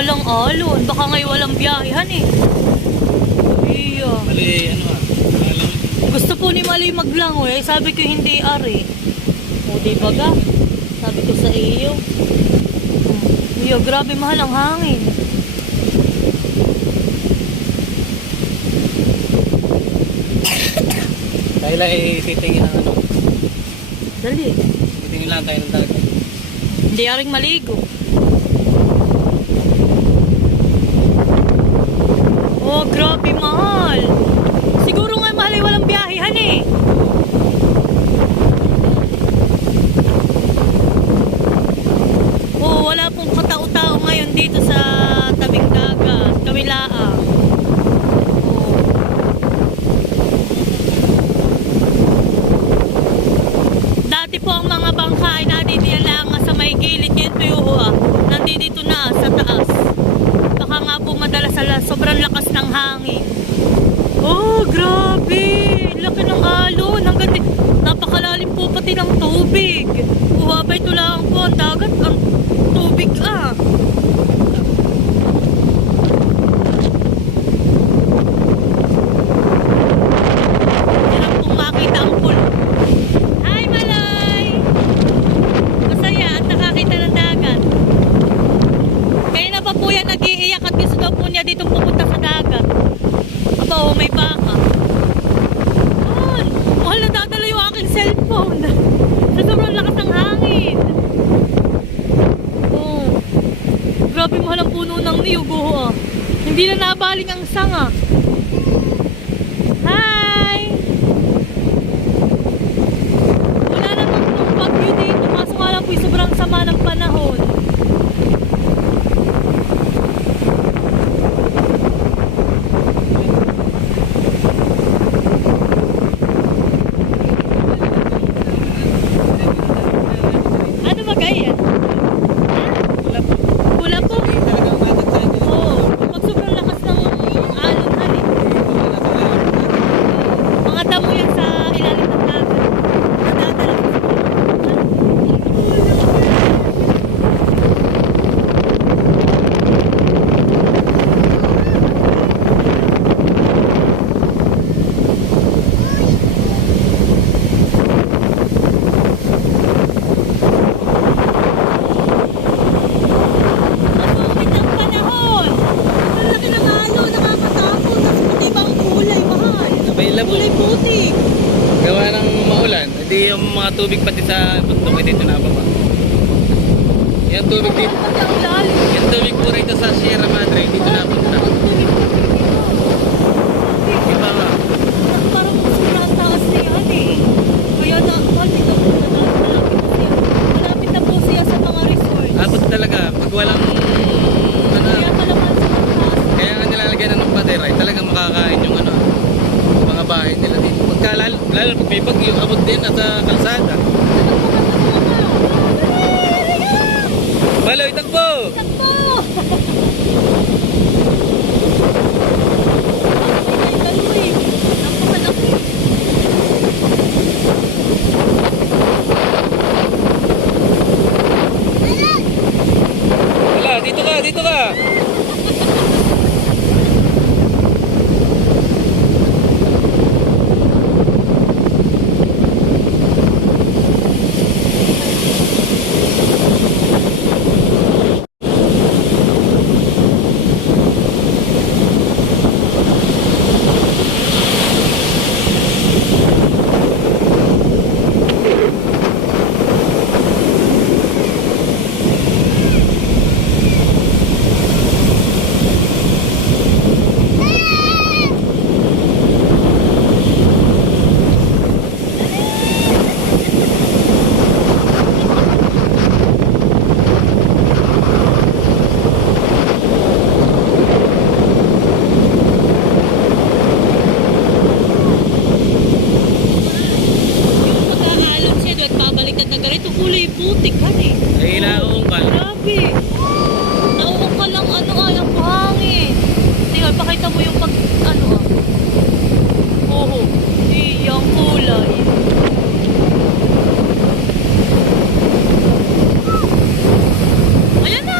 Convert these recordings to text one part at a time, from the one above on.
Walang alon. Baka ngayon walang biyahehan eh. Iya. Mali, ano ah. Gusto po ni Mali maglangoy. Eh, sabi ko hindi ari. O di ba ga? Sabi ko sa iyo. Iya, grabe mahal ang hangin. Dahil ay titingin ang ano. Dali. Titingin lang tayo ng dagat. Hindi aring maligo. Oh, grabe mahal. Siguro nga mahal ay walang biyahehan eh. Oh, wala pong katao-tao ngayon dito sa tabing dagat. Kawilaan. Oh. Dati po ang mga bangka ay nadidyan lang sa may gilid. Ngayon po yung nandito na sa taas. Baka nga po madalas sobrang lakas ng hangin. Oh, grabe! Laki ng alon. Hanggang napakalalim po pati ng tubig. Uwabay ito lang po ang dagat. Ang tubig ah. Hirap pong makita ang pulo. Hi, Malay! Masaya at nakakita ng dagat. Kaya na pa po yan nag-iiyak at gusto daw po niya dito pupunta sa dagat. Aba, oh, may baka. Oh, mahal na dadala yung aking cellphone. Sa sobrang lakas ng hangin. Oh, grabe mahal ang puno ng niyog. Oh, ah. Hindi na nabaling ang sanga. Hi! Wala namang nung bagyo dito. Kaso nga lang po yung sobrang sama ng panahon. Ano ba kaya? Wala po. Wala po. Hindi talaga umagat sa atin. Oo. Pag sobrang lakas ng alon, hali. Mga damo yan sa ilalim ng dagat. Nadadala. Masungit ang panahon. Ang laki ng alon, nakakatakot. Tapos pati bang kulay, mahal. Sabay labo. Kulay putik. Gawa ng maulan. Hindi yung mga tubig pati sa bundok ay dito na baba. Yung tubig dito. Pati ang lalim. Yung tubig po rito sa Sierra Madre dito na punta. Iba nga. Parang sobrang taas na yan eh. Kaya na, malapit na po malapit na po siya sa mga resort. Abot talaga. Pag walang ano, Kaya pala man sa taas. kaya nga nilalagyan ng pader ay talagang makakain yung ano, mga bahay nila dito. Pagka lalo pag may bagyo, abot din at sa kalsada. Baloy, takbo! Takbo! Wala, dito ka, dito ka! putik kan eh. Ay, nauungkal. Grabe. Nauungkal lang ano ang buhangin. Tingnan, pakita mo yung pag ano ah. Oo. Iyang kulay. Ayan na!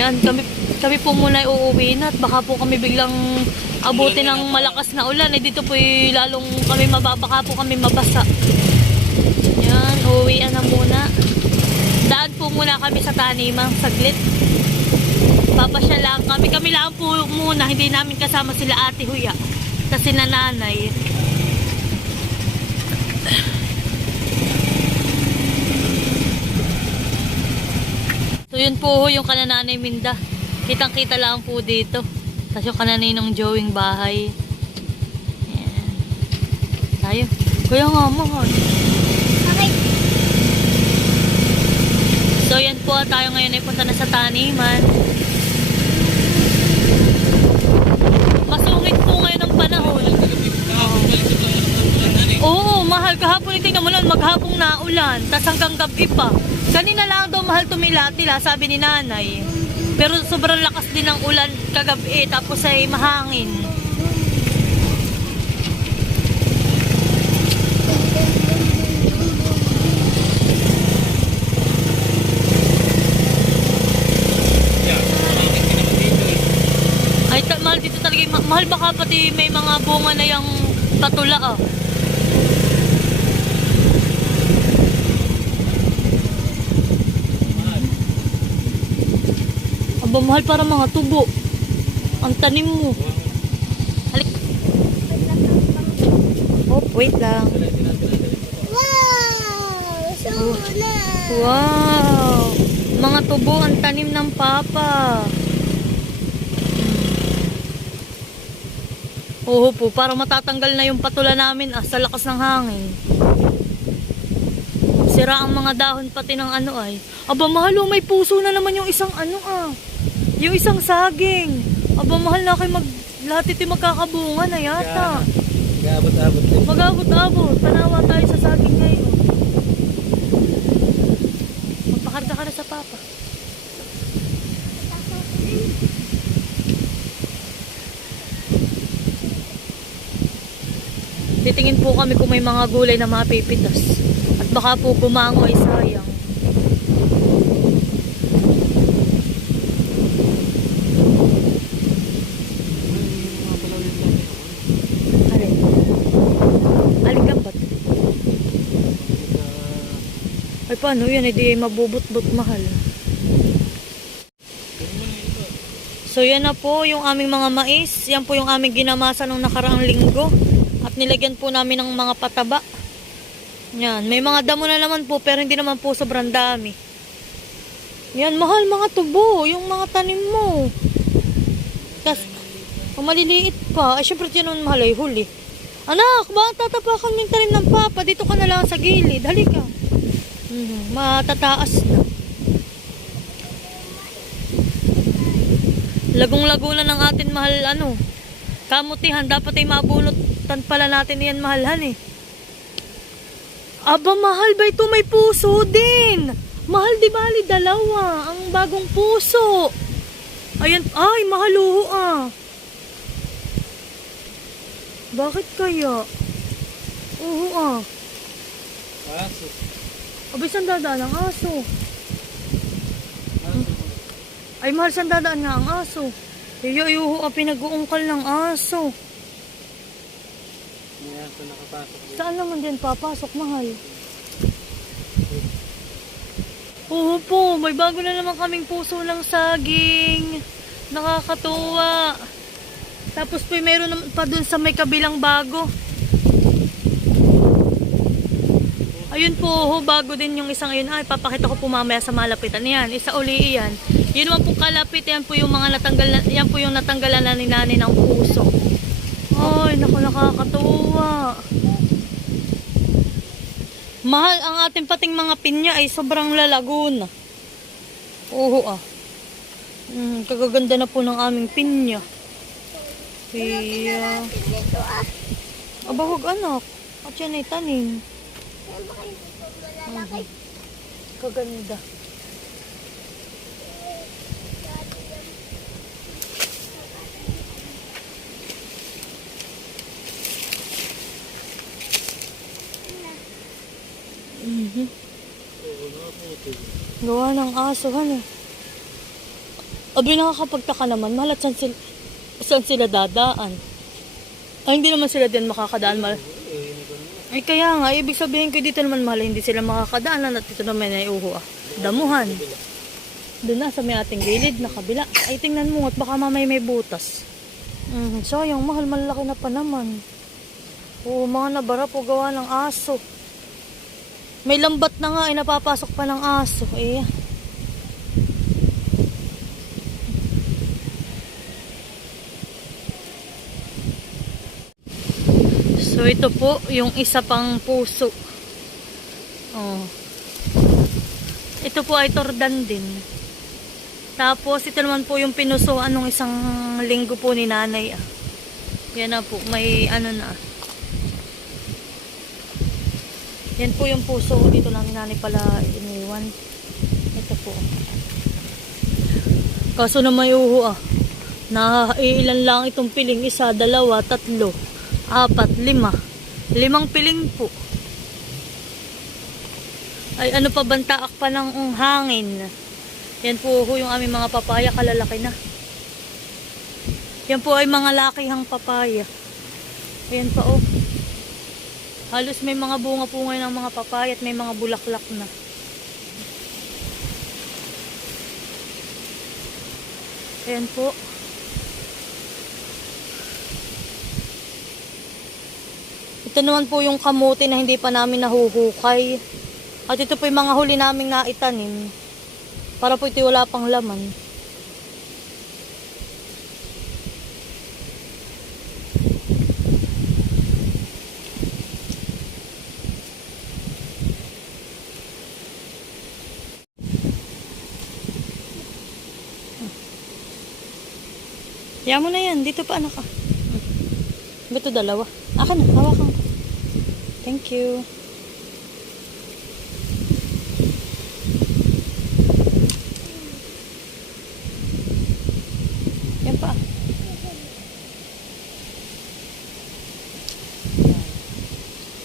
Yan, kami po muna uuwi na at baka po kami biglang abutin ng malakas na ulan. Eh, dito po lalong kami baka po kami mabasa. Yan, uuwian na muna. Daan po muna kami sa taniman, saglit. Papasya lang kami. Kami lang po muna, hindi namin kasama sila Ate Huya. Kasi nanay. So yun po yung kananay Minda. Kitang kita lang po dito. Tapos yung kananay ng Joing bahay. Ayan. Tayo. Kuya nga mahal. Okay. So yan po tayo ngayon ay punta na sa taniman. Masungit po ngayon ang panahon. Oo, mahal kahapon. Tingnan mo nun, maghapong na ulan. Tas hanggang gabi pa. Kanina lang daw mahal tumilatila, sabi ni nanay. Pero sobrang lakas din ng ulan kagabi, tapos ay mahangin. Ay, mahal dito talaga. Mahal baka pati may mga bunga na yung patula ah. Aba, mahal para mga tubo. Ang tanim mo. Halik. Oh, wait lang. Wow! Suna! Wow! Mga tubo ang tanim ng papa. Oo po, para matatanggal na yung patula namin sa lakas ng hangin. Sira ang mga dahon pati ng ano ay. Aba, mahal oh, may puso na naman yung isang ano ah. Yung isang saging. Aba, mahal na kayo lahat ito magkakabunga na yata. Mag-abot-abot din. Mag-abot-abot. Tanawa tayo sa saging ngayon. Magpakarga ka na sa papa. Titingin po kami kung may mga gulay na mapipitas. At baka po gumango ay sayang. Alin? Alin ka ba't? Ay paano yan? Hindi mabubot-bot mahal. So yan na po yung aming mga mais. Yan po yung aming ginamasa nung nakaraang linggo. At nilagyan po namin ng mga pataba. Yan. May mga damo na naman po pero hindi naman po sobrang dami. Yan. Mahal mga tubo. Yung mga tanim mo. Tapos, kung maliliit pa. Ay syempre dyan naman mahal ay huli. Anak, bakit tatapakan mo yung tanim ng papa? Dito ka na lang sa gilid. Halika. Matataas na. Lagong-lago na ng atin mahal ano. Kamutihan. Dapat ay mabunutan pala natin yan mahalhan eh. Aba, mahal ba ito? May puso din. Mahal di bali dalawa. Ang bagong puso. Ayan. Ay, mahaluho ah. Bakit kaya? Oo ah. Aso. Abay, saan dadaan ang aso? Ay, mahal, saan dadaan nga ang aso? Iyo, pinag-uungkal ng aso. May aso nakapasok. Saan naman din papasok, mahal? Oo po, may bago na naman kaming puso ng saging. Nakakatuwa. Tapos po, mayroon pa dun sa may kabilang bago. Ayun po, bago din yung isang yun. Ay, papakita ko po mamaya sa malapitan. Yan, isa uli yan. Yun naman po kalapit, yan po yung mga natanggal, yan po yung natanggalan na ni nanay ng puso. Ay, naku, nakakatuwa. Mahal ang ating pating mga pinya ay sobrang lalago na. Oo ah. Kagaganda na po ng aming pinya. Kaya... Aba, huwag anak. At yan ay tanim. Kaganda. Gawa ng aso, han eh. Abi, nakakapagtaka naman. Mahal at saan sila dadaan? Ay, hindi naman sila din makakadaan. Ay, kaya nga. Ibig sabihin ko dito naman mahal, hindi sila makakadaan. At dito naman ay uho damuhan. Doon na sa may ating gilid na kabila. Ay, tingnan mo at baka mamay may butas. Sayang, mahal, malaki na pa naman. Oo, mga nabara po gawa ng aso. May lambat na nga ay napapasok pa ng aso. Eh. So ito po yung isa pang puso. Oh. Ito po ay tordan din. Tapos ito naman po yung pinusuan nung isang linggo po ni nanay. Yan na po, may ano na. Yan po yung puso dito lang ni nanay pala iniwan. Ito po. Kaso na may uho ilan lang itong piling. 1, 2, 3, 4, 5. 5 piling po. Ay ano pa, bantaak pa ng hangin. Yan po yung aming mga papaya, kalalaki na. Yan po ay mga lakihang papaya. Ayan pa oh. Halos may mga bunga po ngayon ng mga papaya at may mga bulaklak na. Ayan po. Ito naman po yung kamote na hindi pa namin nahuhukay. At ito po yung mga huli naming naitanim. Para po ito wala pang laman. Kaya mo na yan. Dito pa anak ka. Ba't ito 2? Akin na. Hawakan ko. Thank you. Yan pa.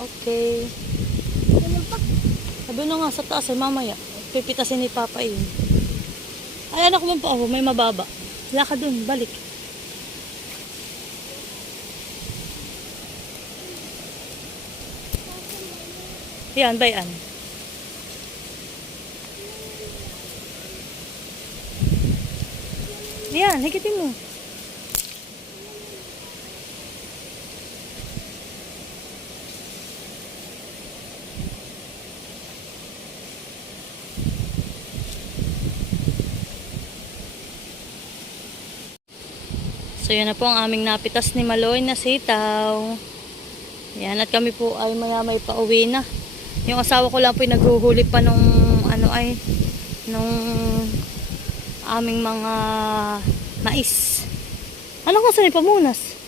Okay. Sabi na nga sa taas ay mamaya. Pipitasin ni Papa yun. Ay anak mo pa ako. May mababa. Wala ka dun. Balik. Yan, bayan. Yan, higitin mo. So yan na po ang aming napitas ni Maloy na sitaw. Yan, at kami po ay may pauwi na. Yung asawa ko lang po yung naghuhuli pa nung nung aming mga mais. Ano kung saan pamunas?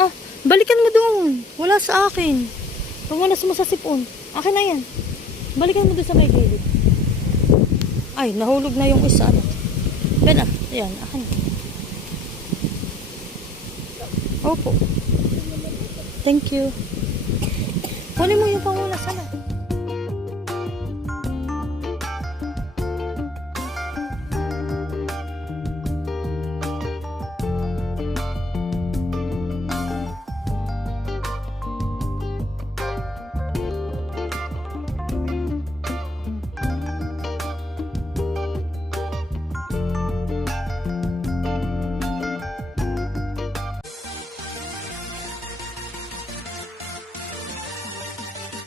Ah, balikan mo doon. Wala sa akin. Pamunas mo sa sipon. Akin na yan. Balikan mo doon sa may gilid. Ay, nahulog na yung isa. Yan ah. Yan, akin. Opo. Thank you. Kunin mo yung pamunas sana.